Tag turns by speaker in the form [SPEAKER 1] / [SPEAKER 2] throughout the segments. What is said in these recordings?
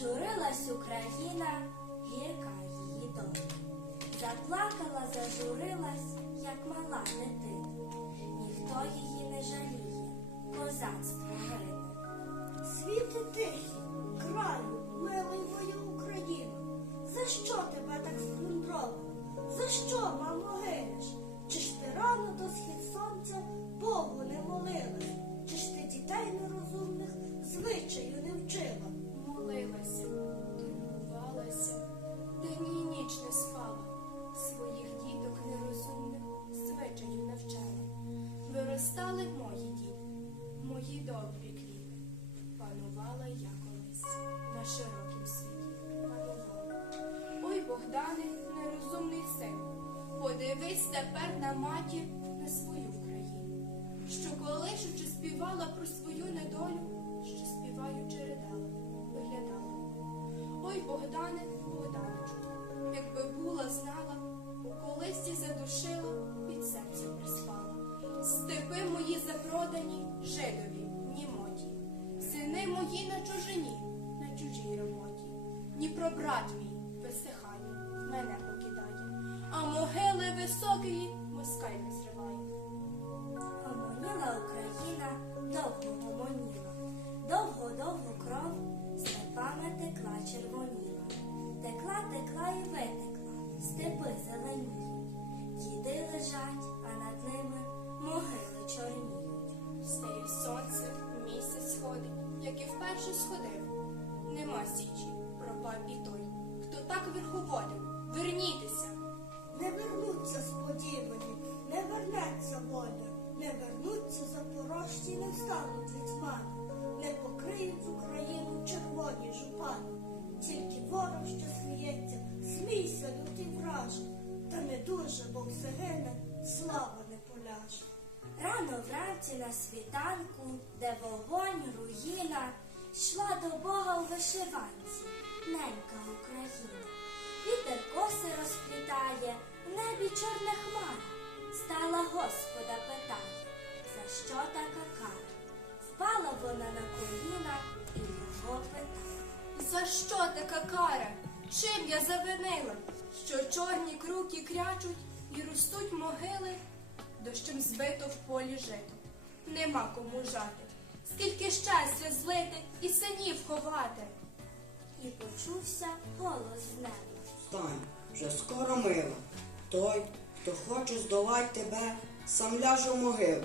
[SPEAKER 1] Зажурилась Україна, гірка її доля. Заплакала, зажурилась, як мала дитина. Ніхто її не жаліє, козацтво гине.
[SPEAKER 2] Світи тихі, краю, милий моя Україно, за що тебе так сплюндровано? За що, мамо, гинеш? Чи ж ти рано до схід сонця Богу не молилась? Чи ж ти дітей нерозумних звичаю не
[SPEAKER 3] Виростали мої діти, мої добрі квіти. Панувала я колись на широкім світі. Панувала. Ой, Богдане, нерозумний син, подивись тепер на матір, на свою країну, що колишучи співала про свою недолю, запродані жидові, німоті, сини мої на чужині, на чужій роботі. Дніпро брат мій висихає, мене покидає, а могили високої москаль як сходив. Нема січі, пропав і той, хто так верховодив. Вернітеся!
[SPEAKER 2] Не вернуться сподівані, не вернеться воля, не вернуться запорожці, не встануть гетьмани, не покриють Україну червоні жупани. Тільки ворог, що сміється, смійся, лютий враже, та не дуже, бо все гине, слава не поляже.
[SPEAKER 1] Рано вранці на світанку, де вогонь, руїна, йшла до Бога в вишиванці, ненька Україна. Вітер коси розплітає, в небі чорна хмара. Стала Господа питає, за що така кара? Впала вона на коліна і його питає.
[SPEAKER 3] За що така кара? Чим я завинила? Що чорні круки крячуть і ростуть могили, дощем збито в полі жито. Нема кому жати. Скільки щастя злити і синів ховати.
[SPEAKER 1] І почувся голос з неба.
[SPEAKER 4] Встань, вже скоро мила. Той, хто хоче здолать тебе, сам ляже в могилу.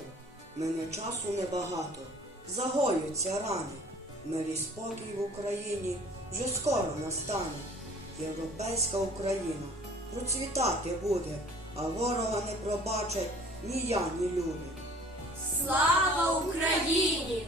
[SPEAKER 4] Мене часу небагато, загоються рани. Мир і спокій в Україні вже скоро настане. Європейська Україна процвітати буде, а ворога не пробачать ні я, ні люди.
[SPEAKER 3] Слава Україні!